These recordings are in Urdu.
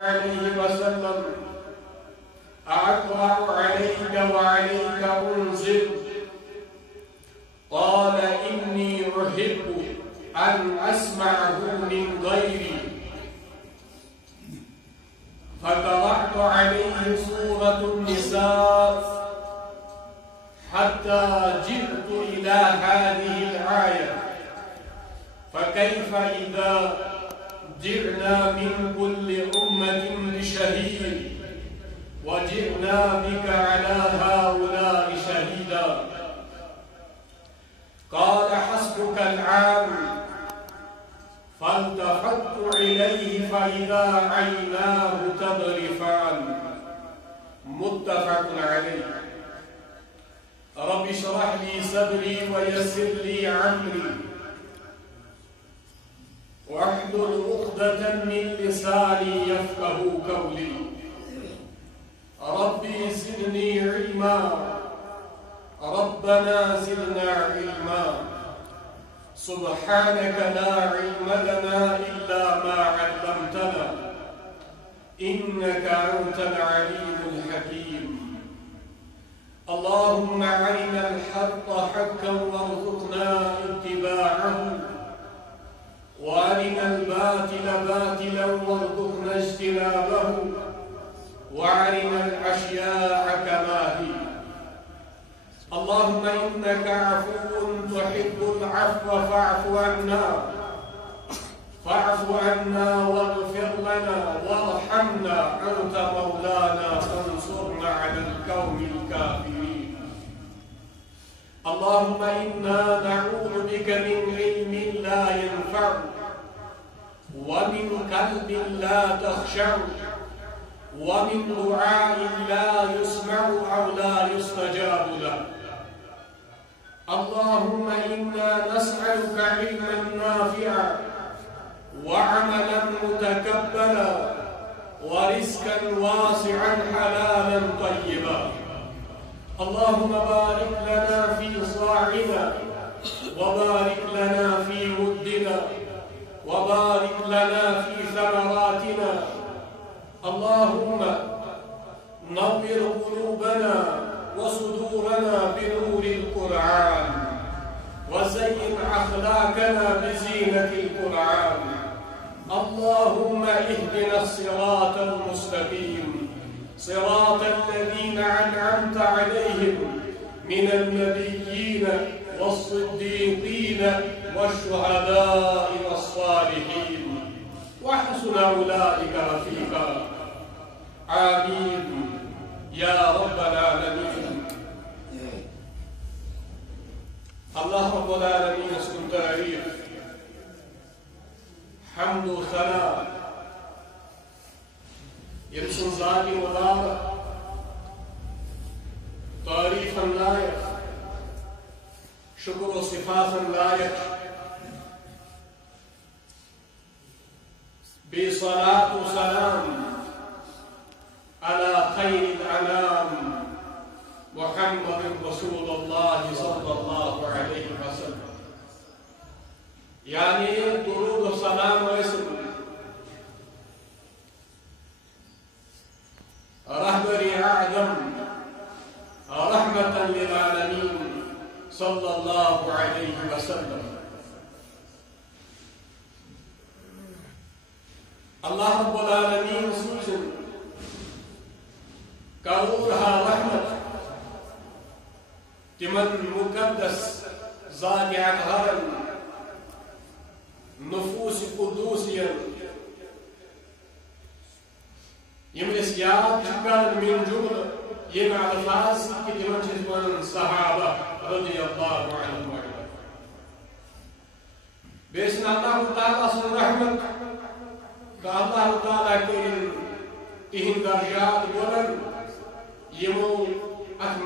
عليه وسلم أقرأ عليك وعليك أنزل. قال إني أحب أن أسمعه من غيري، فقرأت عليه سورة النساء حتى جئت إلى هذه الآية: فكيف إذا جئنا من كل أمة بشهيد وجئنا بك على هؤلاء شهيدا. قال حسبك العام. فالتفت إليه فإذا عيناه تذرفان. متفق عليه. رب اشرح لي صدري ويسر لي أمري واحلل عقدة من لساني يفقه قولي. ربي زدني علما. ربنا زدنا علما. سبحانك لا علم لنا إلا ما علمتنا إنك أنت العليم الحكيم. اللهم أرنا الحق حقا وارزقنا اتباعه، وأرنا الباطل باطلا وارزقنا اجتنابه، وأرنا الأشياء كما هي. اللهم إنك عفو تحب العفو فاعف عنا. فاعف عنا واغفر لنا وارحمنا، أنت مولانا فانصرنا على القوم الكافرين. اللهم إنا نعوذ بك من علم لا ينفع ومن قلب لا تخشع ومن دعاء لا يسمع أو لا يستجاب له. اللهم إنا نسألك علما نافعا وعملا متقبلا ورزقا واسعا حلالا طيبا. اللهم بارك لنا في صاعنا وبارك لنا في مدنا وبارك لنا في ثمراتنا. اللهم نور قلوبنا وصدورنا بنور القرآن، وزين أخلاقنا بزينة القرآن. اللهم اهدنا الصراط المستقيم، صراط الذين أنعمت عليهم من النبيين والصديقين والشهداء والصالحين وحسن أولئك رفيقا. آمين يا رب العالمين. الله رب العالمين اسم تعريف حمد و ثناء يمسن ذاتي مبارك تعريفا لائق، شكر و صفاتا لائق، بصلاة و سلام على خير الأنام محمد رسول الله صلى الله عليه وسلم. يعني درود و سلام اسم رهبر أعظم رحمة للعالمين صلى الله عليه وسلم. الله رب العالمين سوزن كرورها رحمة تمن مقدس ذات أطهر نفوس قدوسيا يملس ياد شكرا من جملة يمع الفاس كتمن من صحابة رضي الله عنهم وعنهم. بإذن الله تعالى سن رحمة الله تعالى كين تهن درجات بلند يمو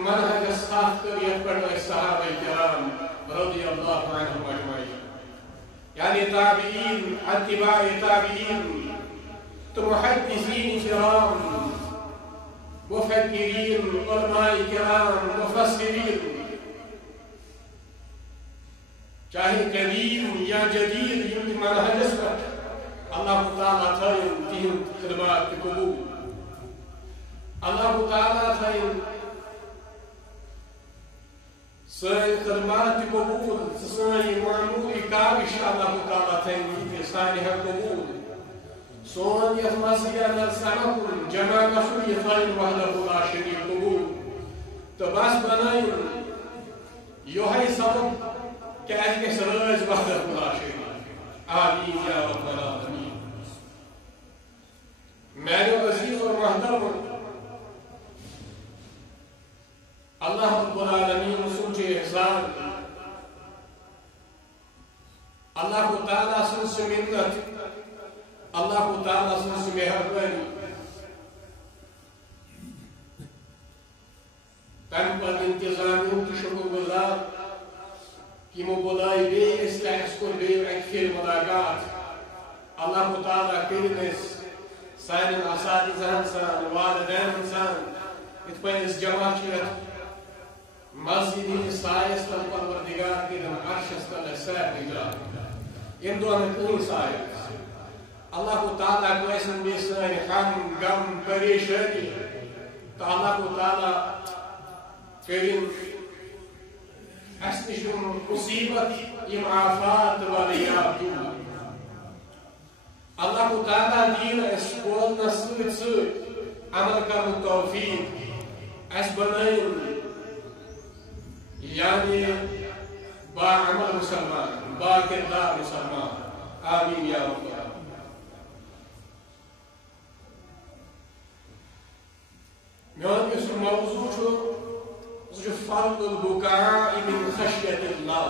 منهج الصافر يفرد الصحابة الكرام رضي الله عنهم أجمعين. يعني تابعين اتباع تابعين، محدثين كرام، مفكرين، علماء كرام، مفسرين، چاہے قدیم یا جدید منہج پر Allah Ta'ala thayin tihim khidmat qubul. Allah Ta'ala thayin سٲنۍ خدمات تہِ قبوٗل تہٕ سٲنۍ معموٗلی کاوِش اللہ تعالیٰ تھٲیِن ییٚتہِ سانہِ ہٮ۪کھ قبوٗل سون یَتھ مسجد اندر سمکُن جمع گژھُن یہِ تھٲیِن وحدہ لا شریٖک قبوٗل تہٕ بس بنٲیِن یِہوٚے سبب کہِ اَسہِ گژھِ رٲزۍ وحدہ لا شریٖک آمیٖن یا رب العالمیٖن میانیو عزیز اور محترم اللہ رب العالمین سوچے احسان اللہ تعالیٰ سنس منت اللہ تعالیٰ سنس مہربانی تم پر انتظامیوں کی شکر گزار کہ مبلائی بے اس لحظ کو بے اکفر ملاقات اللہ تعالیٰ کرنس سائن اساتذہ انسان والدین انسان ات پنس جماعت مسجد سایس تل پروردگار کے دن عرشس تل سیر نجات ان دونوں کون سایہ اللہ تعالیٰ کو ایسن بے سائن غم غم پریشانی تو اللہ تعالیٰ کریم اس نش مصیبت یم آفات والیات دور اللہ تعالیٰ دین اس بولنا سۭتۍ سۭتۍ عمل کرن توفیق اس بنائن یعنی با عمل مسلمان با کردار مسلمان آمین یا رب العالمین میون اس موضوع چھُ فرض البكاء من خشیت اللہ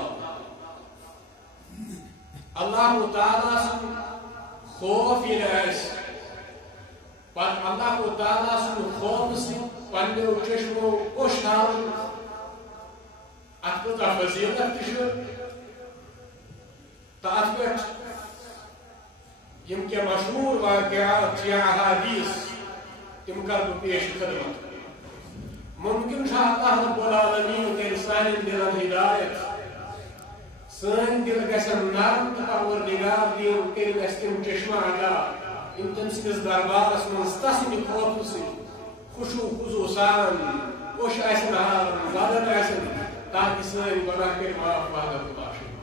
اللہ تعالیٰ سن خوف یس پر اللہ تعالیٰ سن خوف سن پنو چشمو اوش تھاون ات کۭژاہ فضیلت تہِ چھِ تہٕ اتھ پٮ۪ٹھ یم کینٛہہ مشہوٗر واقعات یا احادیث تم کر بہٕ پیش خدمت ممکن چھُ اللہ رب العالمین کٔرِ سانٮ۪ن دلن ہدایت سٲنۍ دل گژھن نرم تہٕ پروردگار دِیِن کٔرِنۍ اَسہِ تِم چشمہٕ عطا یِم تٔمۍ سٕنٛدِس دربارس منٛز تسنہِ خوفہٕ سۭتۍ خُشوٗع خضوٗع سان اوٚش آسن ہاوان مدد آسن تاکہ سٲنۍ گۄناہ کٔرۍ معاف وحدہ لا شریٖک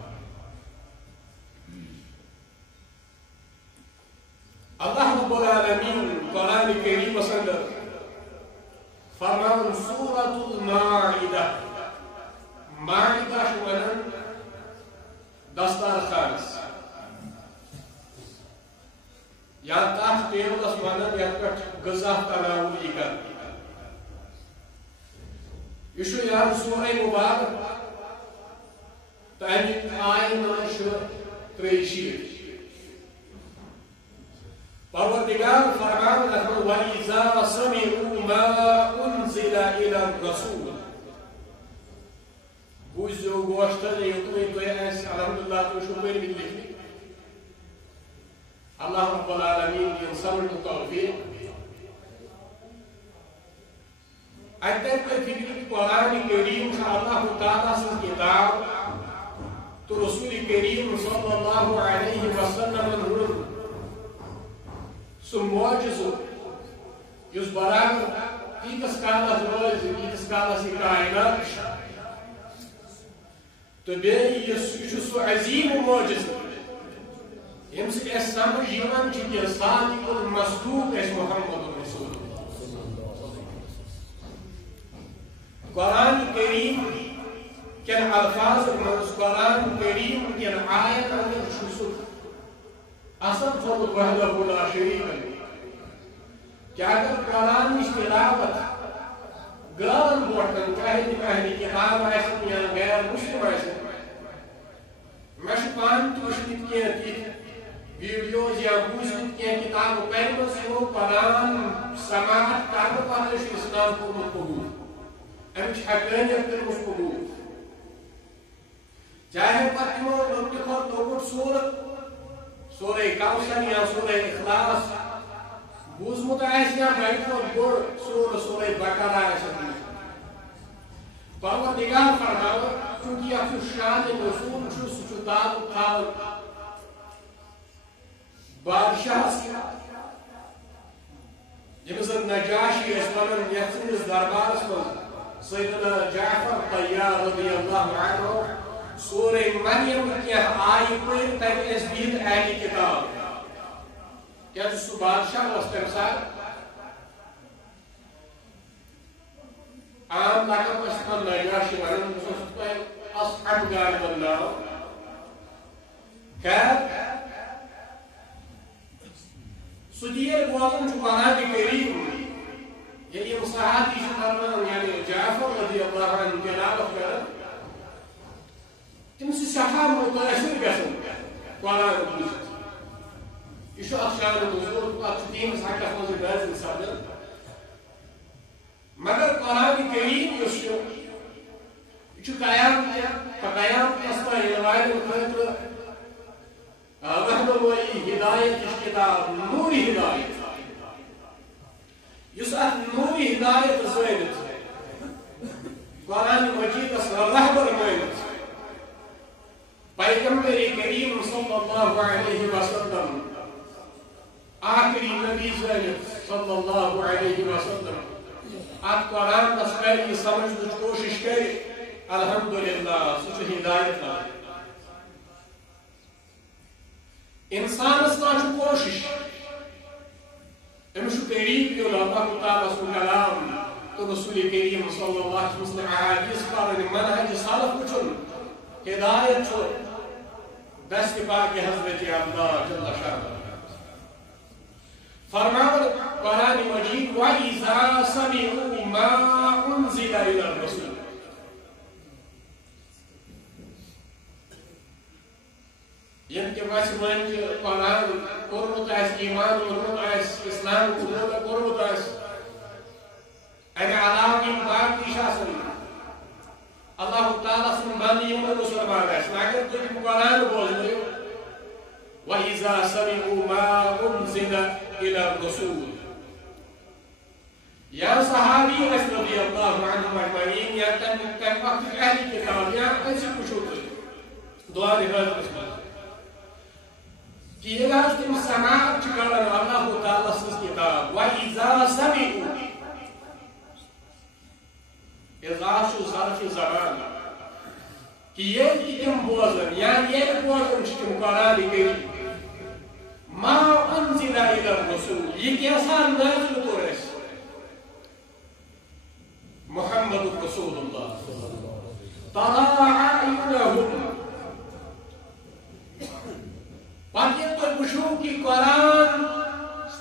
اللہ رب العالمین قرآن کریمس اندر فرمان سورۃ المائدہ مائدہ چھُ ونان دستارخانس یا تتھ ٹیبلس ونان یتھ پٮ۪ٹھ غذا تناول یی کرنہٕ یہ چھُ یاد سورہ مبارک تہٕ امیُک آیہِ نمبر چھُ 63 پروردگار فرمان رحمہ وَإِذَا سَمِعُوا مَا أُنزِلَ إِلَى الرَّسُولِ بوٗزِو گوشتن یوٚتنٕے تۄہہِ آسہِ الحمدللہ تُہۍ چھُو پٔرمٕتۍ لیکھمٕتۍ اللہ رب العالمین دِیِن سمجھنُک توفیق اتن پہ فکر قرآن کریم چھُ اللہ تعالیٰ سٕنٛز کتاب تو رسول کریم صلی اللہ علیہ وسلم ہُنٛد سُہ معجزٕ یُس برابر تیٖتِس کالس روزِ ییٖتِس کالس یہِ کائنات چھِ تہٕ بیٚیہِ یہِ چھُ سُہ عظیٖم معجزٕ ییٚمہِ سۭتۍ اَسہِ سمجھ یِوان چھُ کہِ صادق المصدوق اَسہِ محمد رسول قرآن کریم کین الفاظ منٛز قرآن کریم کین آیت اندر چھُ سُہ اصل تھوٚمُت وحدہ لا شریٖک کہ اگر قرآنٕچ تلاوت گالن برونٛٹھ چاہے تِم اہلِ کتاب آسن یا غیر مسلم آسن مےٚ چھُ پانہٕ تہِ وٕچھمٕتۍ کینٛہہ تِتھۍ ویٖڈیوز یا بوٗزمٕتۍ کینٛہہ کتابہٕ پرِمژ یِمو قرآن سماعت کرنہٕ پتہٕ چھُ اسلام کوٚرمُت قبوٗل امچ حقانیت کٔرمٕژ قبوٗل چاہے پتہٕ تِمو لۄکٹہِ کھۄتہٕ لۄکُٹ سورت سورہ کوثر یا سورہ اخلاص بوٗزمُت آسہِ یا بڑِ کھۄتہٕ بوٚڑ سورہ بقرہ آسن پروردگار فرماوان چونکہ یتھ شان رسول چھُ سُہ چھُ تعلق تھاوان بادشاہ یمس نجاشی ون یتھ سندس دربارس من سیدنا جعفر طیار رضی اللہ عنہ سورہ مریم کی آئی پر تک اس بہت اہلی کتاب کیا سہ بادشاہ اس تم سات عام لقب اسم نجاشی ون اصحاب غالب ناو خیر سدیر بوزن قرآن کریم یعنی صحابی فرمان یعنی جعفر رضی اللہ عنہ تلاوت کرن تم سے صحابہ متاثر گژھن قرآن بوزتھ یہ اخشان نزول اتھ تیمس حقس مز نازل سپدن مگر قرآن کریم یہ قیامت تام والن خاطر رہنمائی ہدایت کتاب نور ہدایت اس نور ہدایت زینت قرآن مجید رہبر مانت پیغمبر کریم صلی اللہ علیہ وسلم آخری نبی زینت صلی اللہ علیہ وسلم ات قرآن کر سمجھ کوشش کر الحمدللہ سہ ہدایت انسانس نا کوشش امس طریق دیون اللہ تعالیٰ سن کلام تو رسول کریم صلی اللہ علیہ وسلم احادیث پڑھن منہج سلف وچھن ہدایت دست پاک حضرت اللہ جل شانہ فرمان قرآن مجید وَإِذَا سَمِعُوا مَا أُنزِلَ إِلَى الرَّسُولِ یم کہ ویسے ون قرآن کورمت ایمان کورمت اسلام کورمت امہ علاوہ باقی اللہ تعالیٰ سن بند یم مسلمان اگر تم قرآن بوزنو وَإِذَا سَمِعُوا مَا أُنزِلَ إِلَى الرَّسُولِ یا صحابی رضی اللہ عنہ اجمعین یا تم وقت اہل کتاب یا ایسی پوچھو دعا حضرت کہ یہ تم سماعت کرن اللہ تعالیٰ سن کتاب وَإِذَا سَمِعُوا اذا شو ظرف زبان کہ یہ تم بوزن یعنی یہ بوزن تم قرآن کریم ما انزل الى الرسول یہ کیسا نازل تو ہے محمد رسول اللہ ترى اعینهم پتہ تو وچھو کہ قرآن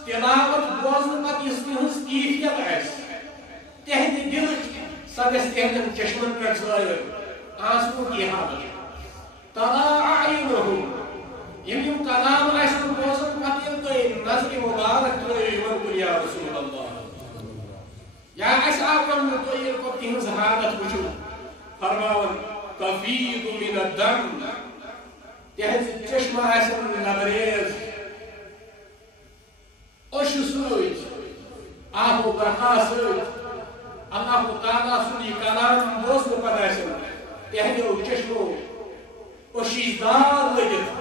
تلاوت بوزن پتہ اس تہذ کیفیت آس تہذ دل سب اس تہذ چشمن پہ ظاہر آنسو کی حالت ترى اعینهم یم کلام آسن بوزن پتہ تو نظر مبارک تو یا رسول اللہ یا اس آقم تو یہ کو تہذ حالت وچھو فرماون تفیض من الدم تہذ چشمہ آسن لبریز اش سوچ آب و برقا سوچ اللہ تعالیٰ سن کلام بوزن پتہ آسن تہذ چشمو اشیزدار لگت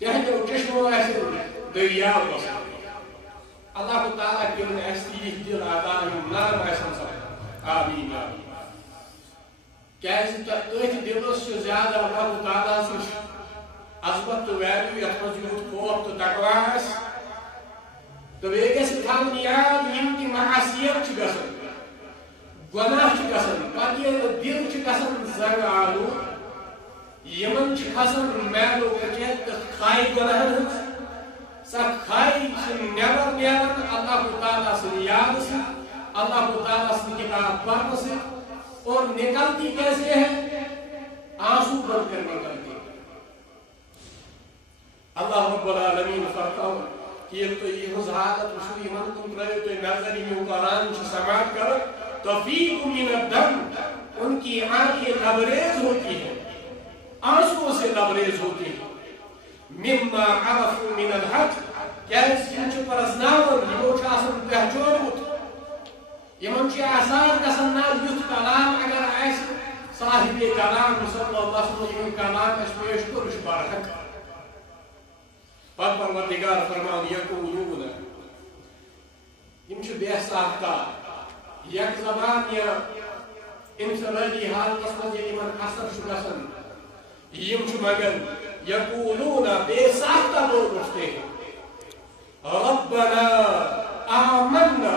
تہذ چشمو آسن دریا بس اللہ تعالیٰ کرن ایسی دل عطا نرم آسن سب آمین کیازِ تٔتھۍ دلس چھُ زیادٕ اللہ تعالیٰ سٕنٛز عظمت تہٕ ویلیوٗ یتھ منٛز یوٗت خوف تہٕ تقوا آسہِ تہٕ بیٚیہِ گژھِ تھاوُن یاد یِم تہِ معصیت چھِ گژھان گۄناہ چھِ گژھان پتہٕ ییٚلہِ دل چھُ گژھان زنٛگ آلوٗد یِمن چھِ کھسان میلو کچیت تہٕ کھاے گۄناہن ہٕنٛز سۄ کھاے چھِ نٮ۪بر نیران اللہ تعالیٰ سٕنٛدِ یادٕ سۭتۍ اللہ تعالیٰ سٕنٛدِ کتاب پرنہٕ سۭتۍ اور نکلتی کیسے ہے آنسو بن کر نکلتی اللہ رب العالمین فرماؤ کہ یہ تو یہ حالت وشوی من تم رہے تو نظر میں قرآن سے سماعت کر تفیض من الدم ان کی آنکھیں لبریز ہوتی ہیں آنسو سے لبریز ہوتی ہیں مما عرفوا من الحق کیسے ان پر ازناون یہ موچ آسن پہچونوت یمن چھ آسان گژھان نا یُتھ کلام اگر آسہِ صاحب کلام صلی اللہ علیہ وسلم کلام اس پیش کور چھ برحق پت پروردگار فرمان یقولون یم چھ بے ساختہ یک زبان یا انفرادی حالت مز یمن اثر چھ گژھان یم چھ مگر یقولون بے ساختہ لوگ اٹھتے ربنا آمنا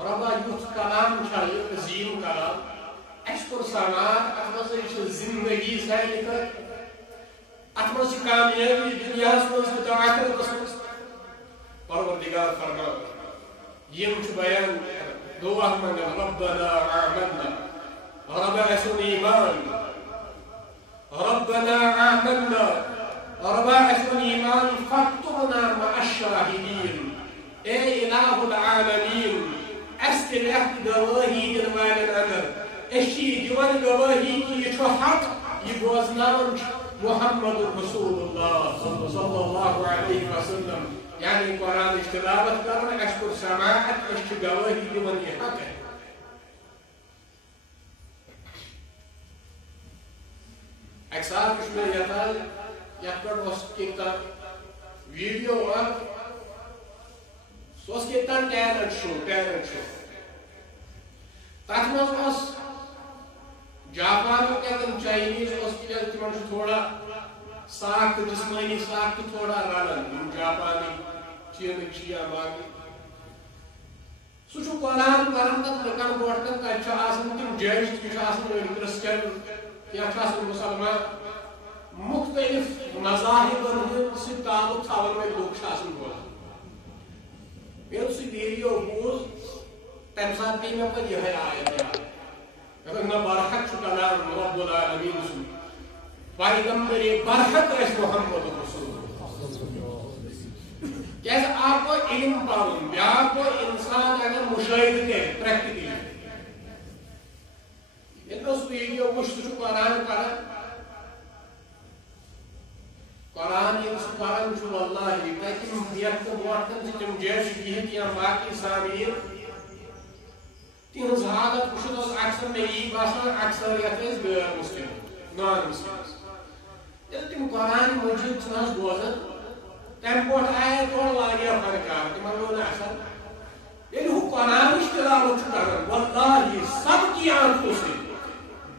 ربا یوت کلام چھ یہ عظیم کلام اس پر سماعت اتمز زندگی سائل کر اتمز کامیابی دنیا مز تو آخرت مز پروردگار فرمان یم چھ بیان دعا منگن ربنا آمنا رب اسن ایمان ربنا آمنا رب اسن ایمان فاكتبنا مع الشاهدين اے الہ العالمین استلحت گواہی دن والن اگر اشی دیوان گواہی کی یہ چھو حق یہ بوزنان محمد رسول اللہ صلی اللہ علیہ وسلم یعنی قرآن تلاوت کرنا اشکر سماعت اشی گواہی دیوان یہ حق ہے اکثر کچھ میں یتال یکر اس کتاب ویڈیو اور سوس کتاب ٹیلنٹ شو تک مز جاپان کتن چائنیز تمن تھوڑا ساخت جسمانی ساخت تھوڑا رلان جاپانی چینک یا باقی سہ قرآن پران تک لکن برو کن تم جج تم کرسچن یا مسلمان مختلف مذاہب سے تعلق تھاون وال لوگ بوزان یل سہ ویڈیو بوز تمہ سات پی مے پہ یہ آیت نہ برحق کلام رب العالمین سن پیغمبر برحق اس محمد رسول کیسے آپ کو علم پڑھن بیا کو انسان اگر مشاہدہ کرے پریکٹیکلی یہ اس ویڈیو وچ قرآن پڑھن قرآن یہ پڑھن چھ واللہ تاکہ یہ وقتن تم جیش بہت یا باقی سامعین تہذ حالت وچھت اکثر میں یہ باسان اکثریت غیر مسلم نان مسلم یل تم قرآن مجید بوزان تم پہ آئے تھوڑا واریاہ فنکار تمن لوگ اثر یل ہو قرآن تلاوت کران واللہ سب کی آنکھوں سے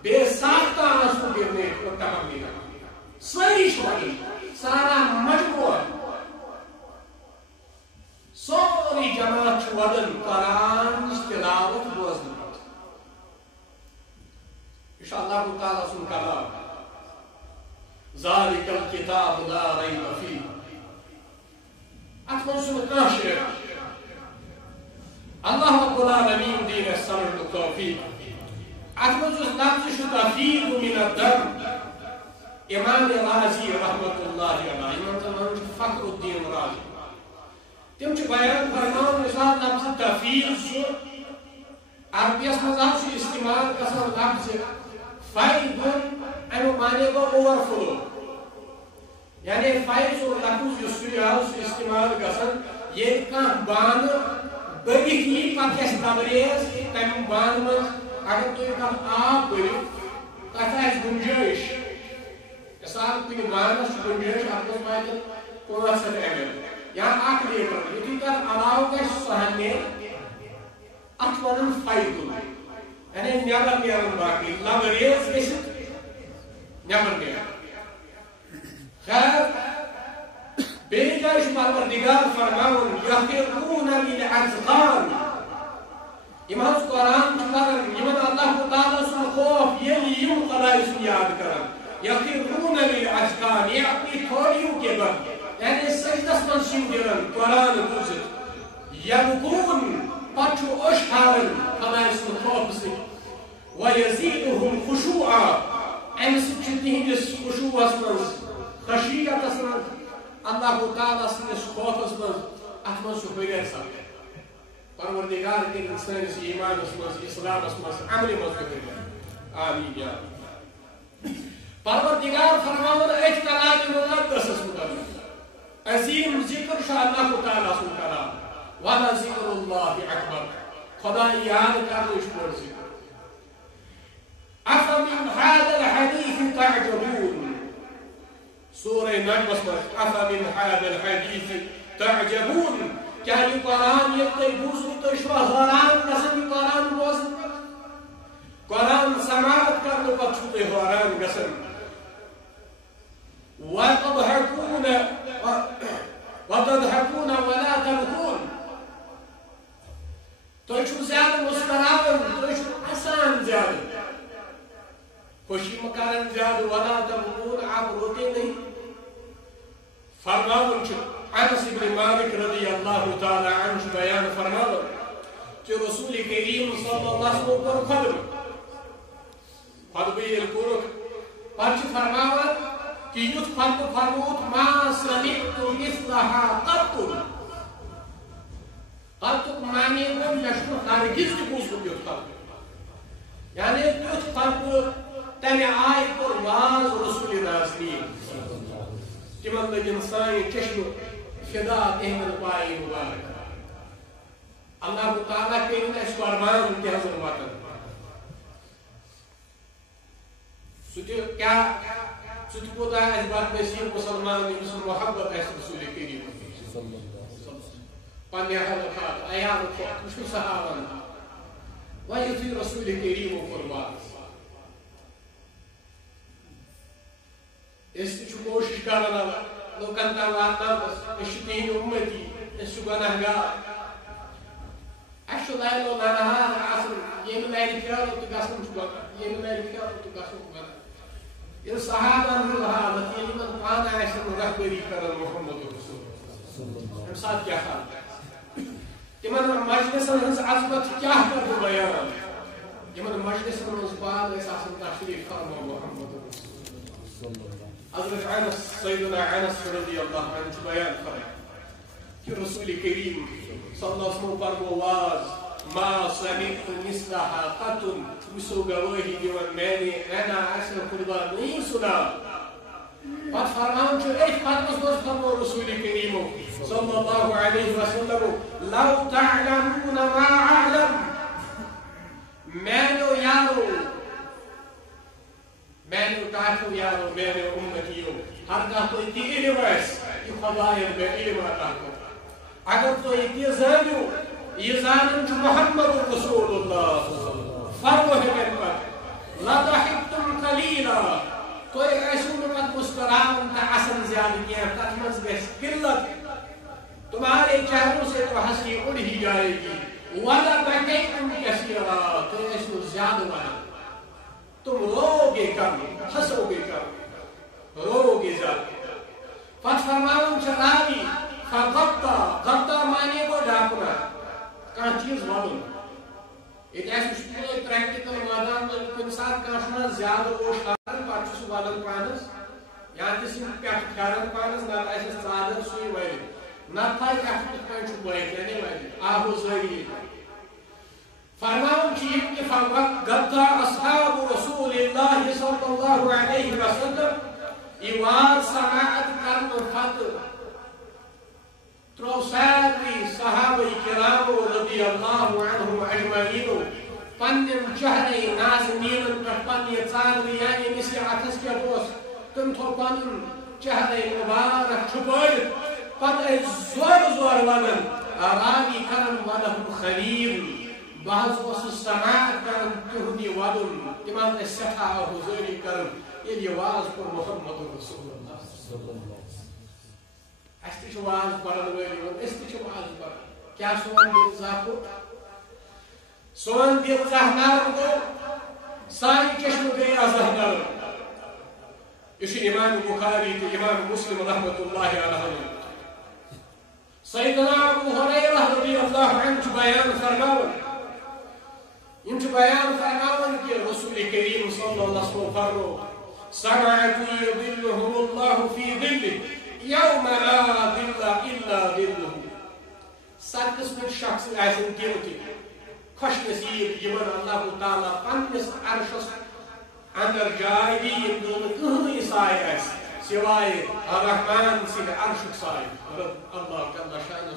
بے ساختہ آنسو گرنے کو تمام دینا ساری شوری سارا مجموعہ سوری جماعت ودن قرآن تلاوت بوزن انشاءاللہ تعالیٰ سن کلام ذالک الکتاب لا ریب فیہ اتمن سن کاشر اللہ رب العالمین دین السمر التوفیق اتمن سن لفظ تفیض من الدم امام رازی رحمت اللہ علیہ امام فخر الدین رازی تم بیان فرمان مثال لفظ تفیض عربیس مز استعمال گژھان لفظ فیض امیک معنی گو اوور فلو یعنی فیض لفظ اس استعمال گژھان یہ کھانا بان برتھ یہ پتہ تبریز تم بان مز اگر تھی کھانا آب برو تک گنجائش مثال کن بانس گنجائش ات مز واتن 500 ml یا اک لیٹر یوتھی تر علاوہ گژھِ سہنے ات ونان فیض یعنی نیبر نیرن باقی لبریز گژھِتھ نیبر نیرن خیر بیٚیہِ جایہِ چھُ پروردگار فرماوان یخرون للاذقان یم حظ قرآن چھُ پران یمن اللہ تعالیٰ سُنٛد خوف ییٚلہِ یم خداے سُنٛد یاد کران یخرون للاذقان یہ اپنی تھوڑیوں کے بعد یعنی سجدس من سن گرن قرآن بوزت یبکون پچھو اشحارن خدای سن خوف سے ویزیدهم خشوعا ام سچ تہندس خشوعس من خشیتس من اللہ تعالیٰ سنس خوفس من ات من سہ ہُریر سپدِ پروردگار کرن سٲنِس ایمانس من اسلامس من عملہِ من ہُریر آمین یا پروردگار فرماون ات کلام مقدسس متعلق عظیم ذکر شاء اللہ تعالیٰ سن کلام والا ذکر اللہ اکبر خدا یاد کرنش بڑ ذکر افمن هذا الحديث تعجبون سورة نجمس أفمن هذا الحديث تعجبون کیا یہ قرآن یہ تھی بوزو تو شو حیران گژھان یہ قرآن بوزن قرآن سماعت کرنے پتہ چھو تھی حیران گژھان وتضحكون ولا تبكون تو چھو زیادہ مسکراون تو چھو آسان زیادہ خوشی مکارن زیادہ ولا تبكون آپ روتے نہیں فرماون چھو انس بن مالک رضی اللہ تعالی عنہ بیان فرماون کہ رسول کریم صلی اللہ علیہ وسلم خطبہ یہ کورک پچھ فرماون کہ یوت خطبہ فرموت ما سمعت مثلها قط معنی کو نشو ہرگز کی بوزن یوت خطبہ یعنی یوت خطبہ تمہیں آئی پر واز رسول نازلین تمن لگن سانی چشم فدا تہمن پائی مبارک اللہ تعالیٰ کرن اس فرمان تہذر وطن سوچو کیا سوچ کوتا ہے اس بات نصیب مسلمان نے محبت ہے رسول کریم پانی حلقات ایام خوش صحابہ ویتی رسول کریم و فرمان اس کی کوشش کرنا لوکن تا واتنامس اس تہند امتی اس گناہگار اس لیل و نہار آسن یم لیل پھیرو تو گژھن گناہ یم لیل پھیرو تو گژھن گناہ یہ صحابن ہُنٛد حالت ییٚلہِ یِمن پانہٕ آسن رہبری کران محمد رسول امہِ ساتہٕ کیٛاہ حال تِمن مجلسن ہٕنٛز عظمت کیٛاہ کرٕ بہٕ بیان یِمن مجلسن منٛز بعد ٲسۍ آسان تشریف فرما محمد رسول حضرت انس سیدنا انس رضی اللہ عنہ بیان فرمایا کہ رسول کریم صلی اللہ علیہ وسلم فرمو واز ما سمعت مثلها قط وسو گواہی دیوان میں نے ایسا خدا نہیں سنا پت فرمان چھو ایک خاتمس دوست فرمو رسول کریم صلی اللہ علیہ وسلم لو تعلمون ما اعلم میں نو یارو میں نے کافر یارو میرے امتیوں ہر کا تو اتنی علم ہے یہ خدایت میں علم عطا کرتا اگر تو اتنی زانیو یہ زانن جو محمد رسول اللہ فرمو ہے میں پر لَضَحِبْتُمْ قَلِيلًا تو ایک ایسو میں مت مسکراؤں تا اصل زیادہ کیا تک مزگیس قلت تمہارے چہروں سے تو ہنسی اڑ ہی جائے گی وَلَا بَكَيْتُمْ كَثِيرًا تو ایسو زیادہ والا تم روگے کم ہنسوگے کم روگے زیادہ پس فرماؤں چلاوی فغطا معنی کو ڈاکنا کان چیز والوں ایک ایسے شکل پریکٹیکل مادام کن ساتھ کاشنا زیادہ گوشت آرن پاچھو سو والن پانس یہاں کسی پیٹ کھارن پانس نہ ایسے صادر سوئی وائلی نہ تھا ایسے پانچو بائیت یعنی وائلی آہو زہری فرماؤں چیئے کہ غطا اصحاب رسول اللہ صلی اللہ علیہ وسلم ایوان سماعت کرن فتح ترو ساری صحابہ کرام رضی اللہ عنہم اجمعین پنن چہرے نازنین پر پنی ژانوی یعنی مسی اتھس کے دوست تم تھو پنن چہرے مبارک چھپٲیِتھ پتہٕ ٲسۍ زور ونان راوی کرن ولہم خلیل بعض اوسُس سماعت کرن تہنٛد یہِ ودُن تِمن ٲسۍ سٮ۪ٹھاہ حضوٗری کرن ییٚلہِ یہِ واز کوٚر محمد رسول اللہ اس تہ واز پرن وٲلۍ اس تہ واز پرن کیا سون دل زاہ سون دل زاہ نرم گوٚو سانہِ چشم گٔے ازاہ نرم یہ چھُ امام بخاری تہٕ امام مسلم رحمۃ اللہ علیہ سیدنا ابو ہریرہ رضی اللہ عنہ چھُ بیان فرماوان یم چھُ بیان فرماوان کہ رسول کریم صلی اللہ علیہ وسلم فرمو سمعت یظلهم اللہ فی ظلہ یوم لا ظل الا ظلہ ست قسمک شخص آسن تم تہ خوش نصیب یمن اللہ تعالیٰ پنس عرشس اندر جائے دی یم کہین سائے آس سوائے الرحمن سند عرشک سائے اللہ جل شانہ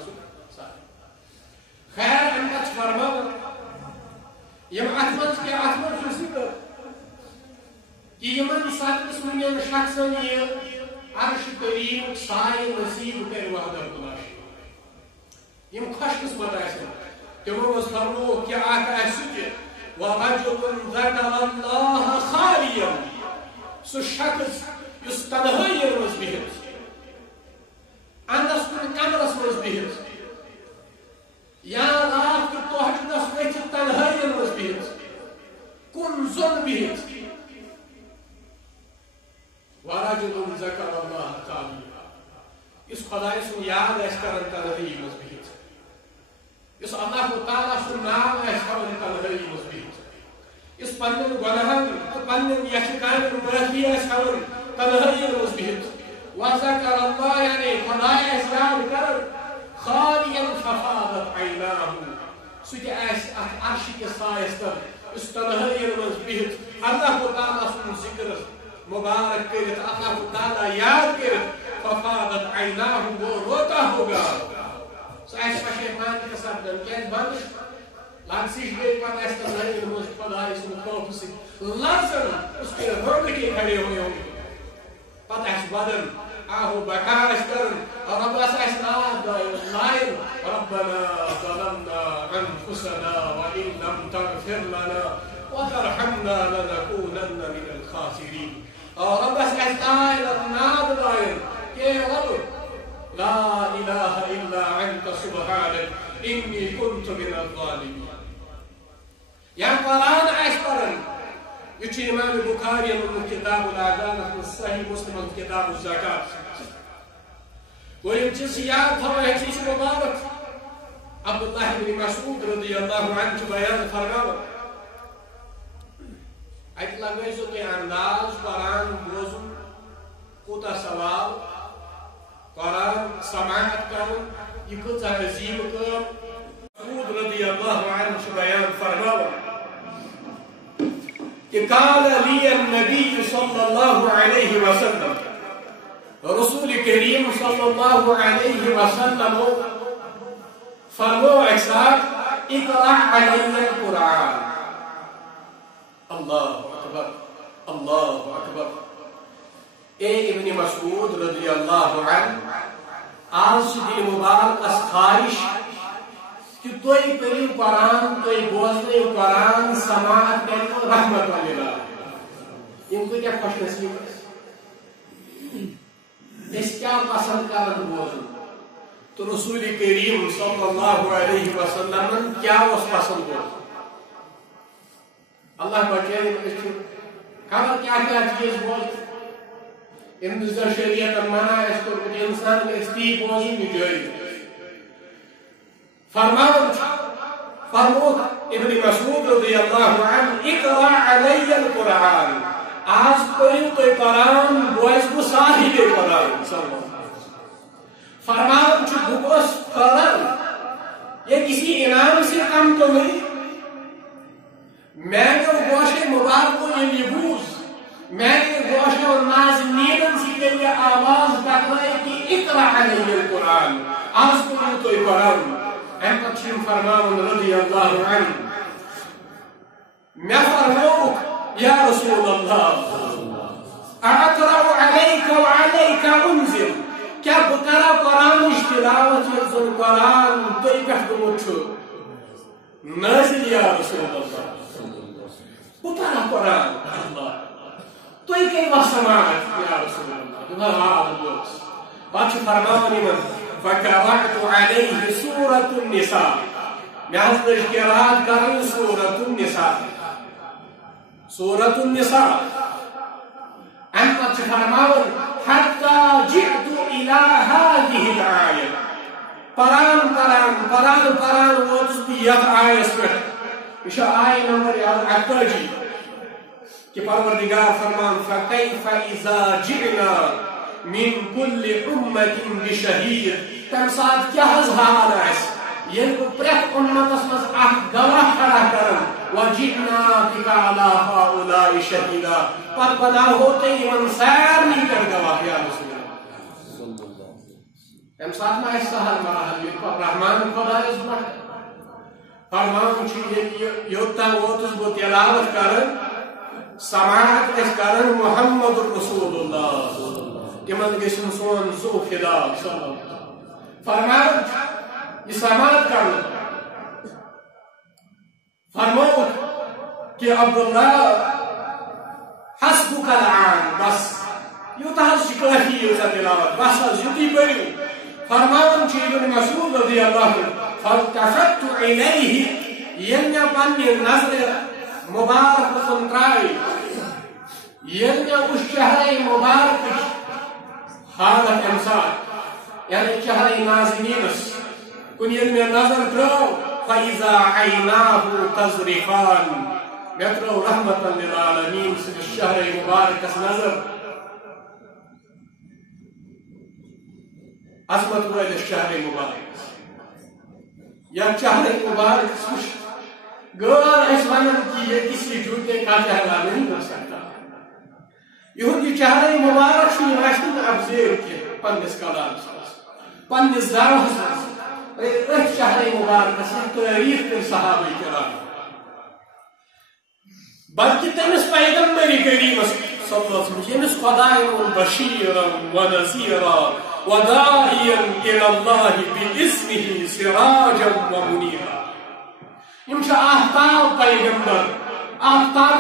سائے خیر امت فرمو یم اتمنز کے اتمنز ذکر کہ یمن ست قسمن شخصن یہ عرش کریم سائے نصیب کر وحدت اللہ یم خوش قسمت آسن تمو مز فرمو کہ اکھ آسہ ورجل ذکر اللہ خالیا سہ شخص یس تنہائی مز بہت اندس کن کمرس مز بہت یا رات کہ تہجدس ورتھ تنہائی مز بہت کن زن بہت ورجل ذکر اللہ خالیا اس خدای سن یاد اس کرن تنہائی مز بہت اس اللہ تعالیٰ سن نام ہے سوال تنہائی مز بہت اس پنن گناہن تو پنن یشکان معافی ہے سوال تنہائی مز بہت وذکر اللہ یعنی خدای اس یاد کر خالیا ففاضت عیناہ سہ اس عرش کے سایس تر اس تنہائی مز بہت اللہ تعالیٰ سن ذکر مبارک کرت اللہ تعالیٰ یاد کرت ففاضت عیناہ وہ روتا ہوگا سائس پشیمان کے ساتھ کیا بند لانسی گئے پر اس تنہائی مز خدای سن خوف سے لازم اس کے روڈ کے کھڑے ہوئے ہوں پتہ اس بدن آہو بکاش کرن رب اس ناد لائن ربنا ظلمنا انفسنا وان لم تغفر لنا وترحمنا لنكونن من الخاسرين رب اس ناد لائن کہ رب لا إله إلا أنت سبحانك إني كنت من الظالمين يا قرآن أشكرا يجي إمام البخاري من كتاب الأذان من صحيح مسلم من كتاب الزكاة ويمشي سياد هو يحسيس مبارك عبد الله بن مسعود رضي الله عنه بيان فرماوه أيت لغيزو كي انداز قرآن بوزن کوتا سوال قرآن سماعت کرن یہ کتا عظیم کام مسعود رضی اللہ عنہ بیان فرماوا کہ قال لی النبی صلی اللہ علیہ وسلم رسول کریم صلی اللہ علیہ وسلم فرمو اکسار اقرأ علی القرآن اللہ اکبر اللہ اکبر اے ابن مسعود رضی اللہ عنہ آج دل مبارک اس خواہش کہ توئی پڑھو قرآن توئی بوزنو قرآن سماعت کرو رحمت اللہ ان کو کیا خوش نصیب اس کیا پسند کرن بوزن تو رسول کریم صلی اللہ علیہ وسلم کیا اس پسند بوزن اللہ بچے خبر کیا کیا چیز بوزن امتزا شریعت منع اس کو کچھ انسان کے استیق موضوع بھی جائز فرموت ابن مسعود رضی اللہ عنہ اقرأ علی القرآن آج پڑھو تو قرآن بوئس کو صاحب قرآن فرموت چھو بکوس قرآن یہ کسی انعام سے کم تو نہیں میں نے گوشت مبارک کو یہ لبوس میں نے گوشت و نازنین سے یہ آواز ٹکرائی کہ اقرأ علی القرآن آج پڑھو تو قرآن ام تقسیم فرماون رضی اللہ عنہ میں فرموک یا رسول اللہ اعتروا علیک وعلیک انزل کیا بکرا قرآن اشتلاوت یلزن قرآن تو اکہت مچھو نازل یا رسول اللہ بکرا قرآن اللہ تو اکہت واسمات یا رسول اللہ دماغ آدھوز باچھ فرماونی من فقرأت عليه سورة النساء معنى القراءة كان سورة النساء سورة النساء أنت تفرمون حتى جئت إلى هذه الآية قرآن وتصديق آية سورة إيش آية نمبر 88 کہ پروردگار فرمان فكيف إذا جئنا من كل أمة بشهيد تمساد کیا حال ہے یہ پریت امت اسمز اخ گواہ کھڑا کرن وجئنا بك على هؤلاء شهيدا پر بنا ہوتے ایمن سیر نہیں کر گواہ یا رسول اللہ تمساد میں سہل مراحل یہ رحمان خدا اس پر فرمان چھ یوتا ووتس بو تلاوت کرن سماعت اس کرن محمد رسول اللہ تمن گژھن سون زو فدا فرمان یہ سماعت کرنا فرمو کہ عبداللہ حسبک الآن بس یوتہ کافی یوتہ تلاوت بس یوتی پڑھو فرمان ابن مسعود رضی اللہ عنہ فالتفت الیہ یلنا پنی نظر مبارک کن ترائی یلنا اس شہر مبارک حالت امثال یعنی شہر نازنینس کن یلنا نظر تراؤ فَإِذَا عَيْنَاهُ تَزْرِفَانِ مترو رحمة للعالمین سے شہر مبارک نظر عظمت وال الشهر المبارك یا شهر مبارک غیر اسمان کی یہ کسی جوتے کا چہرہ نہیں ہو سکتا یہ شهر مبارک شو راشن ابزیر کے پنس کلام پنس دعوہ اس شهر مبارک سے تاریخ کے صحابہ کرام بلکہ تمس پیغمبر کریم صلی اللہ علیہ وسلم یمس خدای بشیرا ونذیرا وداعيا إلى الله بإذنه سراجا ومنيرا يمشى أهتاب پیغمبر أهتاب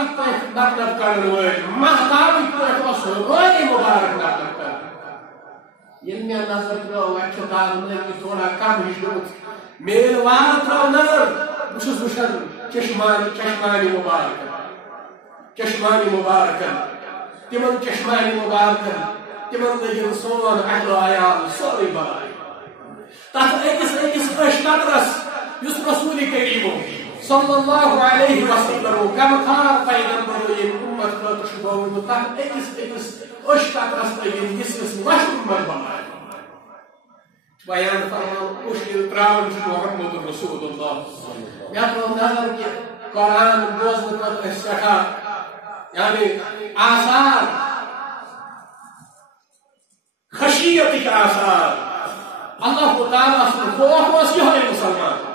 نقلب کرنوائے مهتاب سروائے مبارک نقلب کرن یلمی نظر کرو اچھتار ملکی تھوڑا کم ہشنوت میل وار کرو نظر بشس بشن چشمانی مبارکن تمن چشمانی مبارکن تمن لگن سون اہل عیال سوری بلائی تحت اکس قطرس یس رسول کریم صلی اللہ علیہ وسلم کم خار پیغمبر یم امت خاطر شبون تحت اکس قطرس لگن یس لش امت بلائی بیان فرمان اشیر تراون محمد رسول اللہ یاتو نظر کی قرآن بوزن قدر سٹھا یعنی آثار خشیت کے آثار اللہ تعالیٰ سے خوف واسیح مسلمان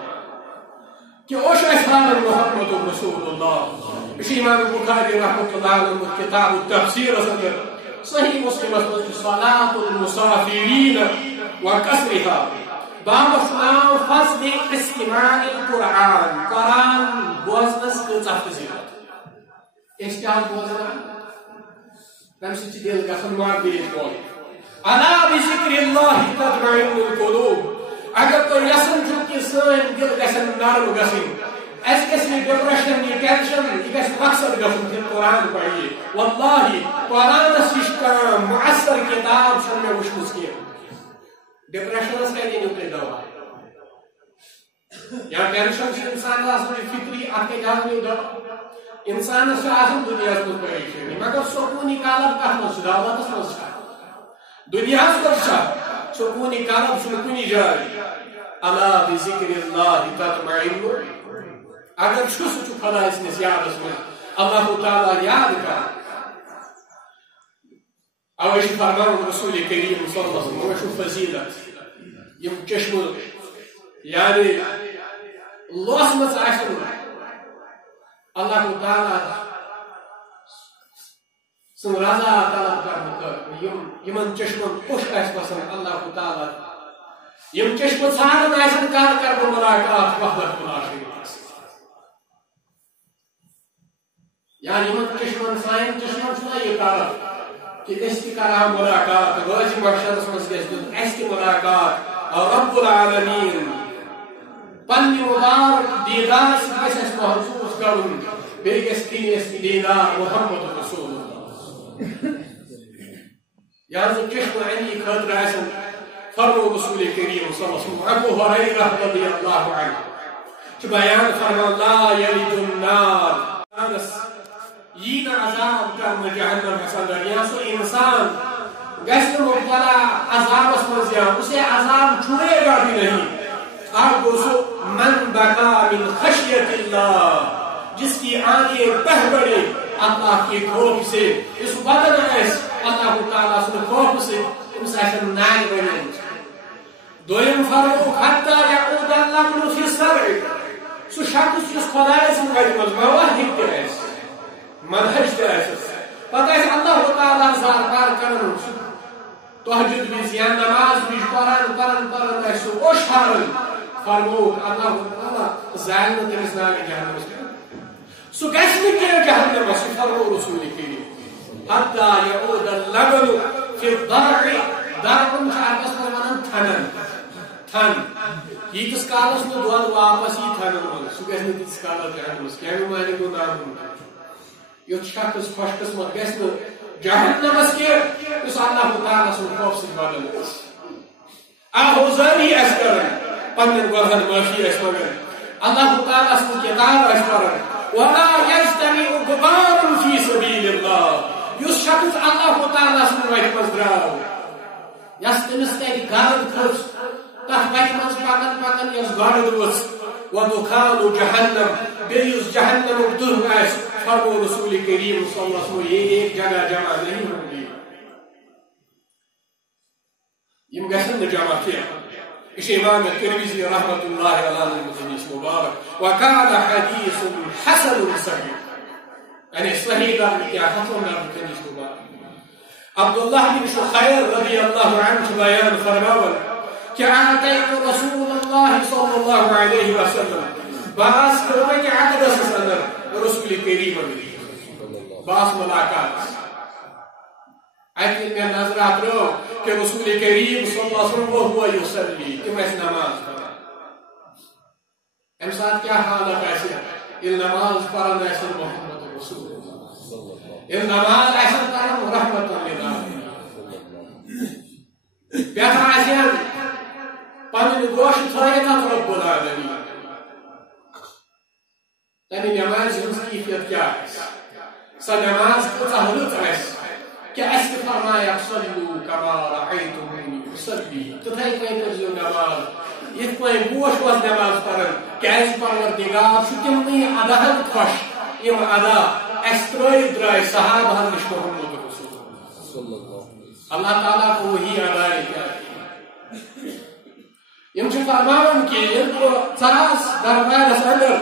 کہ اوش اصحاب محمد رسول اللہ اسی امام بخاری رحمۃ اللہ علیہ کتاب التفسیر اصدر صحیح مسلم صلاة المسافرین وکسرها باب اسلام فصل استماع القرآن قرآن بوزنس کۭژاہ فضیلت استعمال بوزنا تمہ سۭتۍ چھِ دل گژھان ماردیش بوزن الا بذکر اللہ تطمئن القلوب اگر تو یسن چھو کہ سٲنۍ دل گژھن نرم گژھٕنۍ اَسہِ گژھِ نہٕ ڈپریشن یہِ ٹینشن یہِ گژھِ مقصد گژھُن کہِ قرآن پریے واللہ قرآنس ہِش کانٛہہ مؤثر کتاب چھنہٕ مےٚ وٕچھمٕژ کینٛہہ ڈپریشنس کتہِ أنِو تُہۍ دوا یا ٹینشن چھُ اِنسانس آسان فکری اتھ کتہِ حظ أنِو دوا اِنسانس چھِ آسان دُنیاہس منٛز پریشٲنی مگر سکوٗنی قلب کتھ منٛز چھُ دولتس منٛز چھا دنیاہس منٛز چھا سکوٗنی قلب چھُنہٕ کُنہِ جایہِ الا بذکر اللہ تطمئن اگر چھُ سُہ چھُ خداے سٕنٛدِس یادس منٛز اللہ تعالیٰ یاد کران اوے چھُ فرمان رسول کریم صلی اللہ علیہ وسلم اوے چھُ فضیلت یم چشمہٕ یعنی لوس منٛز آسن اللہ تعالیٰ سن رضا طلب کرنہٕ خٲطرٕ یمن چشمن خوش آسہِ پسند اللہ تعالیٰ یم چشمہٕ ژھانڈان آسن کر بہٕ ملاقات وحدت لا شریک یعنی یمن چشمن سانٮ۪ن چشمن چھُنہ یہِ طرف کہ أسۍ تہِ کرہو ملاقات روزِ مقصدس منٛز گژھِ دیُن اَسہِ تہِ ملاقات رب العالمیٖن پننہِ مبارک دیدار سۭتۍ گژھِ اَسہِ محسوٗس کرُن بیٚیہِ گژھِ دِنۍ اَسہِ دیدار محمد رسول اللہ یعنی چشمہٕ اَمی خٲطرٕ آسن فرمو رسول کریم صلی اللہ علیہ وسلم ابو ہریرہ رضی اللہ عنہ چھُ بیان فرمان لا یلد النار یہ عذاب کرنا جہنم اندر یا سو انسان گژھِ نہٕ مبتلا عذابس منٛز یا اسے عذاب چھوڑے گا بھی نہیں اب گو سو من بقا من خشیت اللہ جس کی آنکھیں بہ پڑے اللہ کے خوف سے اس بدن ایس اللہ تعالیٰ سن خوف سے تمس آسن نان بنن دویم فرمو حتی یعود اللمن فی السبع سو شخص جس خدای سن غریب مواہب تہ ایس منہج تہ ایس پتہ اللہ تعالیٰ زار کار کرن تہجد وز یا نماز وز قرآن اشہرن فرموک اللہ تعالیٰ زائل تمس ناگ جہنمس سہ گھنہ کی جہنمس فرمو رسول کریم حتی یعود اللبن فی الضرع درعن عربس پر ونان تھنن تھن یتس کالس نو دود واپس یہ تھنن من سہ گھنہ تیتس کالس جہنمس کیمہ معنی گو نام یت شخص خوش قسمت گھنہ جہنمس کی اس اللہ تعالیٰ سن خوف سے بدل آہوزانی اس کرن پنن گوہن معافی اس مگر اللہ تعالیٰ سن کتاب اس کرن ولا يجتمع غبار في سبيل الله یس شخص اللہ تعالیٰ سن وقت مز درو یس تمس تک گرد کھس تک وقت مز پکن یس گرد وس ودخان جہنم بیس جہنم دہ اس فرمو رسول کریم صلی اللہ علیہ وسلم یہ ایک جگہ جمع نہیں ہوگی یم گھن جمع کیا اس امام ترمذی رحمۃ اللہ علیہ حدیث مبارک وكان حدیث حسن صحیح یعنی صحیح در کیا حسن در حدیث مبارک عبداللہ بن شخیر رضی اللہ عنہ بیان فرماول کہ اعطیت رسول اللہ صلی اللہ علیہ وسلم باس کرنے کے عقدس اندر رسول کریم باس ملاقات میں نظرات رو کہ رسول کریم صلی اللہ علیہ وسلم وہو یصلی تم اس نماز پڑھا امساد کیا حالت ایسے یہ نماز پڑھنا ایسے محمد رسول اللہ یہ نماز ایسے پڑھنا رحمت اللہ بیٹھا ایسے پنن گوش تھائینا رب العالمین تمہیں نماز کیفیت کیا ہے سا نماز کتا حلت ہے کہ اس کے فرمایا صلو کما رأیتمونی اصلی تتھائی کوئی کرزیو نماز یہ کوئی گوش واس نماز پڑھن کیس پروردگار شکم نہیں اداہن خوش یم ادا استرائی درائی صحابہ نش محمد رسول اللہ تعالیٰ کو وہی ادائی کیا یم چھ فرماون کہ یم کو ثلاث دربارس اندر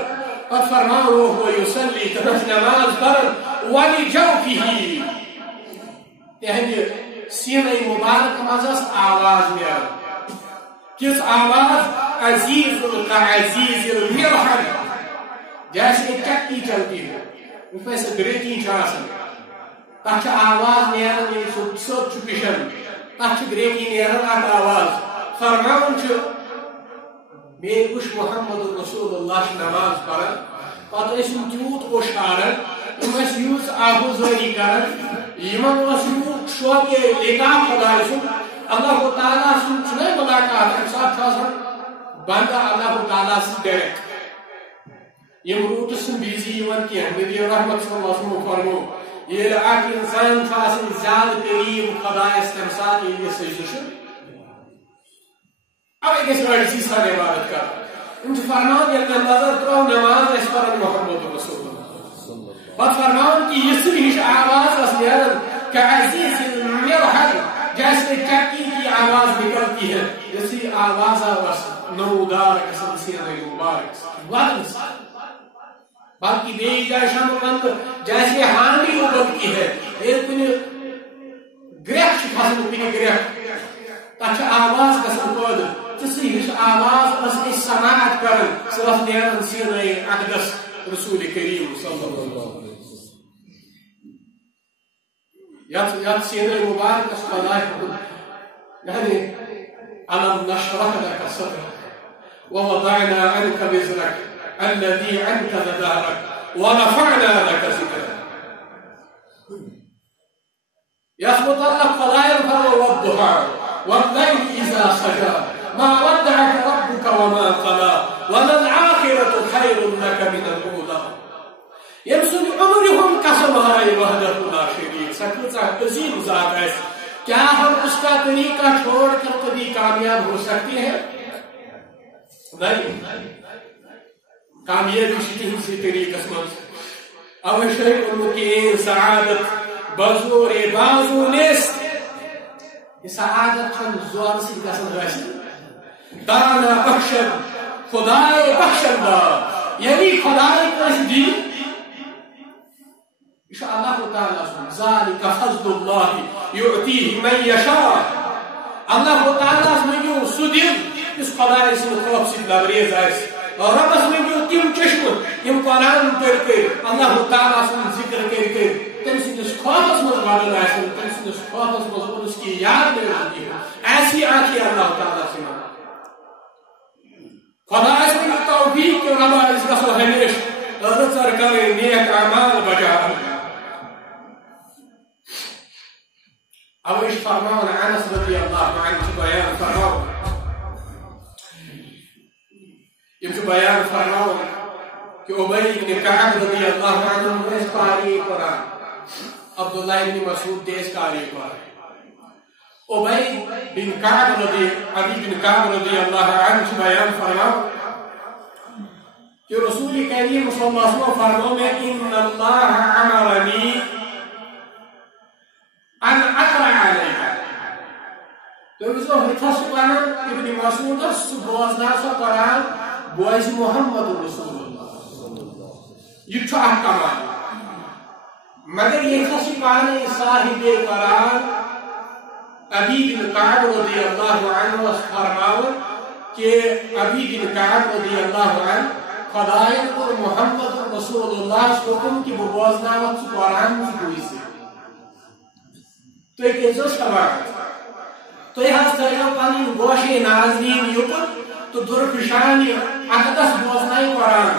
قد فرماؤ وهو يصلي تمس نماز پڑھن ولجوفه تہندِ سینہ مبارک مزس آواز میرا کس آواز عزیز العزیز المرحل جیسے چکی چلتی ہو اس میں سے گریٹنگ چاسن تک آواز نیرن یہ سب چکشن تک گریٹنگ نیرن اک آواز فرماؤن چھ میں کچھ محمد رسول اللہ نماز پڑھن پتہ اسم تیوت خوشحالن یم یوز آہوزاری کرن یمن یوت شوق لقاء خدا سن اللہ تعالیٰ سن چھ ملاقات امہ سات بندہ اللہ تعالیٰ سے ڈائریکٹ یم روٹ سن بیزی یوان کی نبی رحمت صلی اللہ علیہ وسلم فرمو یہ اک انسان چھاسن زیادہ قریب خدایس تمہ سات یہ سجدہ چھ اب ایک اس بڑی سی سارے عبادت کر ان سے فرمان یہ نظر ترو نماز اس پر محمد رسول اللہ بات فرمان کی یہ سریش آواز اس نیرن کہ عزیز المرحل جیسے چکی کی آواز نکلتی ہے اسی آواز آواز نودار قسم سینہ مبارک ورنس باقی بے جائے شام بند جیسے ہانڈی ابلتی ہے ایک کنی گریخ شکھاسن کنی گریخ تاچہ آواز قسم پود تسی ہش آواز اس سماعت کرن صرف نیرن سینہ اقدس رسول کریم صلی اللہ علیہ وسلم یاد سینہ مبارک اس کا لائف یعنی علم نشرح لك صدرك ووضعنا عنك وزرك الذي عنك ظهرك ورفعنا لك ذكرك يثبت لك فضائل والضحى والليل إذا سجى ما ودعك ربك وما قلى وللآخرة خير لك من الأولى يمسن عمرهم قسم ہے وحدت لا شریک سکتا عظیم ذات ہے کیا ہم اس کا طریقہ چھوڑ کر کبھی کامیاب ہو سکتے ہیں نہیں کامیابی شدید سی طریقہ سمجھ اوشک ان کی سعادت بزور بازو نیست یہ سعادت چون زور سی قسم رسی دانا بخشن خدای بخشن دا یعنی خدای کس دی ان شاء الله تعالى ذلك فضل الله يؤتيه من يشاء اللہ تعالیٰ منگو سہ دل اس خدائے سن خوف سی لبریز اور ربس منگو تم چشم یم قرآن پڑھ اللہ تعالیٰ سن ذکر کر تم سندس خوفس مز بدل آن تم سندس خوفس مز اس کی یاد میں ایسی آنکھیں اللہ تعالیٰ سے خدا سن توفیق کہ ربا اس گھو ہمیش رچر کرے نیک اعمال بجا اوش فرماون انس رضی اللہ عنہ بیان فرماون بیان فرماون کہ ابی بن کعب رضی اللہ عنہ اس قاری قرآن عبداللہ بن مسعود دیس قاری قرآن ابی بن کعب رضی اللہ عنہ بیان فرماون کہ رسول کریم صلی اللہ علیہ وسلم فرماون ان اللہ امرنی ان اقرأ علیہ تو اس کو ہتھس ونان ابن مسعود بوزنا سا قرآن بوز محمد رسول اللہ یہ چھو احکام مگر یہ خسی پانے صاحب قرآن ابی بن کعب رضی اللہ عنہ فرماون کہ ابی بن کعب رضی اللہ عنہ خدائے اور محمد رسول اللہ کو حکم کی بوزنا وقت قرآن کی کوئی سے تو ایک ایزو شباعت تو یہ ہاں تیرہ پانی گوشی نازنین یکن تو درکشانی اقدس بوزنائی قرآن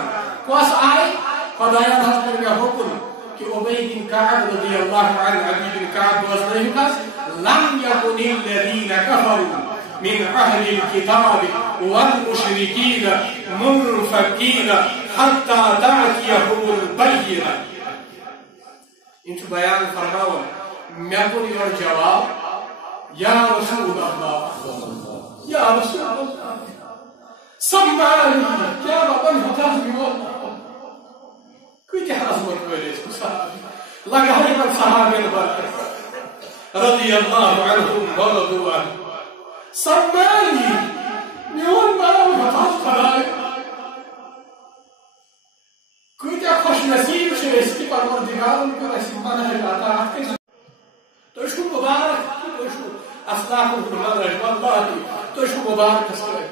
کوس آئی خدایہ حضر میں حکم کہ ابی بن کعب رضی اللہ عنہ ابی بن کعب بوزنائی حکم لم یکن الذین کفروا من اہل الكتاب والمشرکین منفکین حتی تأتیہم البینہ انچو بیان فرماون میں کو یہ جواب یا رسول اللہ یا رسول اللہ سمعني کیا بابن حتاز بیول کتی حضمت کوئی اس کو صحابی لگا ہے من صحابین بار رضی اللہ عنہم ورضو عنہ سمعني میون بابن حتاز خدای کتی خوش نصیب چھے اس کی پروردگارن کو ایسی منہ جاتا ہے تو شو مبارک تو شو اصلاحكم المدرج والله تو شو مبارك اسكت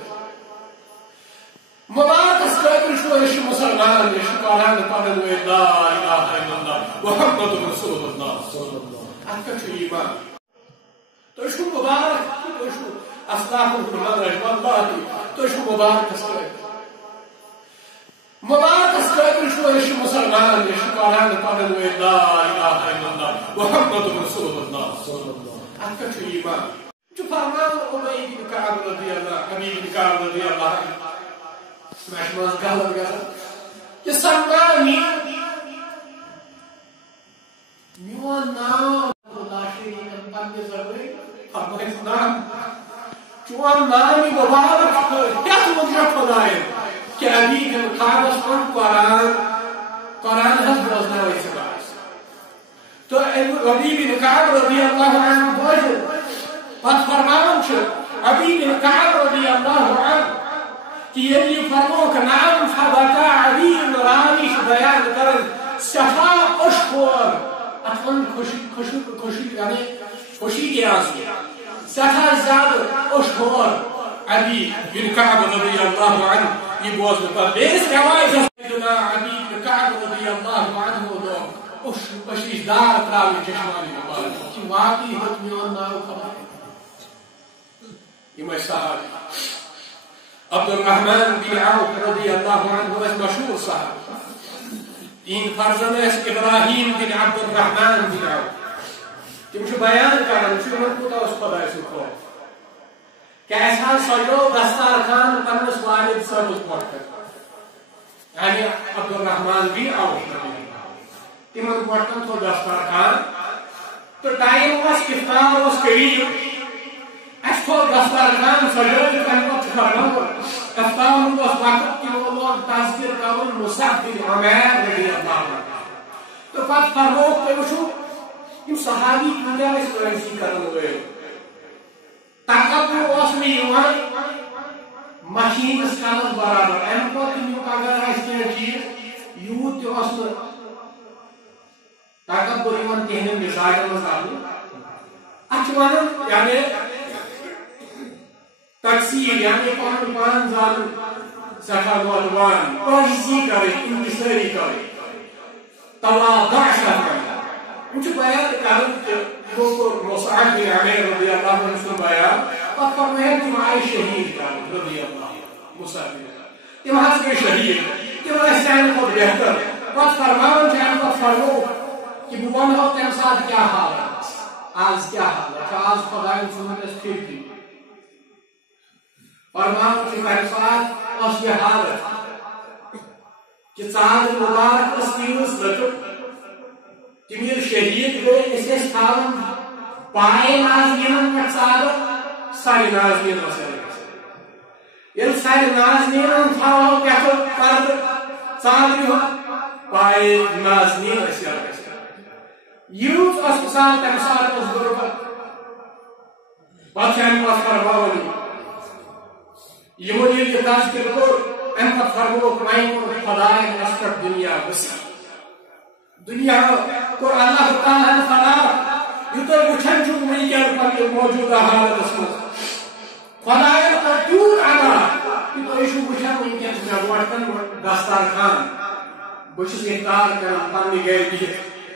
مبارك اسكت شو ايش مسلمان ايش قران قال لا اله الا الله محمد رسول الله صلى الله عليه وسلم ايمان تو شو مبارك تو شو اصلاحكم المدرج والله تو شو مبارك اسكت مبارك اسكت شو ايش مسلمان ايش قران قال لا اله الا الله محمد رسول الله صلى الله عليه وسلم ایمان جو فرمان ابی بن کعب رضی اللہ ابی بن کعب رضی اللہ عنہ سمجھ گالر گا کہ سمانی میون نام اللہ شریف پنجے زبری فرمائے نام چون نامی مبارک کیا مجھے خدای کہ ابی بن کعب اسم قرآن ہز بوزنا ویسے باعث تو ابی بن کعب رضی اللہ عنہ بوجھ پت فرمان چھو ابی بن کعب رضی اللہ عنہ کہ یہ فرمو کہ نعم فبکا ابی راویش بیان کرن سفا اشکور اتمن خوشی یعنی خوشی کے آنسو سفا زیادہ اشکور ابی بن کعب رضی اللہ عنہ یہ بوزن پر بیس روایت سیدنا ابی بن کعب رضی اللہ عنہ لوگ اشیش دار تراوی چشمانی مبارک کہ واقعی حکمیون ناو خبر یہ میں صحابی عبد الرحمن بن عوف رضی اللہ عنہ اس مشہور صحابی این فرزن اس ابراہیم بن عبد الرحمن بن عوف تم چھو بیان کرن چھو من کو اس خدا اس کو کیسا سجو دستارخان پنس والد صاحب اس پڑھتا یعنی عبد الرحمن بن عوف تمن پڑھتا تو دستارخان تو ٹائم اس افطار اس قریب اس کو دستارخان سجو پنس کرنا افطار اس وقت کہ وہ لوگ تذکر کرن مصعب بن عمیر رضی اللہ عنہ تو پت فرموک پہ وشو یم صحابی کیا اس رئیسی کرن ہوئے تکبر اس میں یوان مشین اس کامت برابر ایم کو تنیو کا اگر اس کے چیز یوت جو اس میں تکبر یوان کہنے مزاج مزاج اچھوانا یعنی تقسیم یعنی پان پان زان سخا نوجوان پاجزی کرے انکساری کرے تواضع کرے مجھے بیان کرن کہ مصعب بن عمیر رضی اللہ عنہ سے بیان اور فرمایا تم آئے شہید کرن رضی اللہ مصعب تم ہاتھ کے شہید تم احسان کو بہتر اور فرماون جان کو فرمو کہ بوان ہو تم ساتھ کیا حال ہے آج کیا حال ہے آج خدای سنت پھر دی فرمان کہ تم ساتھ اس یہ حال ہے کہ چاند مبارک اس تیوس لٹک تمیر شہید گئے اسے ستاون پائے نازنین کا چادر ساری نازنین مسئلہ یل ساری نازنین تھاو کہتو پرد چادری ہو پائے نازنین اسے یوز اس کسان تمسال اس ضرورت بچان پاس فرماونی یمون یہ تذکر کو انت فرمو کمائن خدای نصر دنیا وسیع دنیا کو اللہ تعالیٰ نے فنا یہ تو وچھن چھو نہیں کیا موجودہ حالت اس کو خدای کو دور آنا یہ تو ایشو وچھن نہیں کیا میں وارتن دستار خان بچس اختار کرنا پانی گئے بھی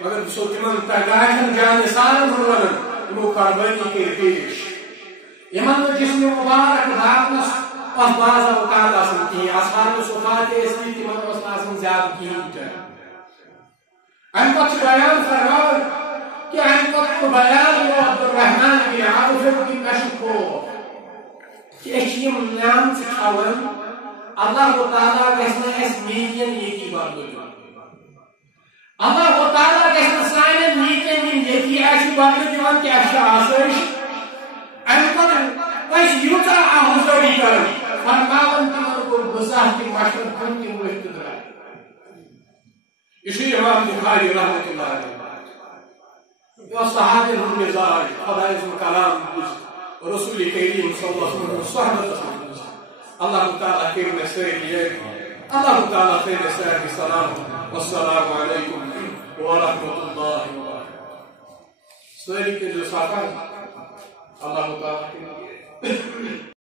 مگر سوچمان تگاہن جانے سارن ہونن انہوں کاربانی کے پیش ایمان جسم مبارک دھاپنس اور بعض اوقات آسن کی اصحاب صفات اسلی کی مدرس آسن زیادہ کی جائے انت بیان فرمان کہ انت بیان عبد الرحمن بن عوف کی مشکو کہ اشیم نام سکھاون اللہ تعالیٰ کہنا اس میدین یکی بات ہوئی اللہ تعالیٰ کہنا سائن میدین من یکی ایسی بات ہوئی کہ اشیاء آسائش انت ویس یوتا آہوزوری کرن فرماون تمہر کو بزاہ کی مشکل کن کی محتد رہا اسی امام بخاری رحمت اللہ علیہ جو صحابی المزاج خدای اسم کلام رسول کریم صلی اللہ علیہ وسلم صحبت اللہ تعالیٰ خیر نسیر یہ اللہ تعالیٰ خیر نسیر السلام والسلام علیکم ورحمت اللہ وبرکاتہ سوری کے جو ساتھ اللہ تعالیٰ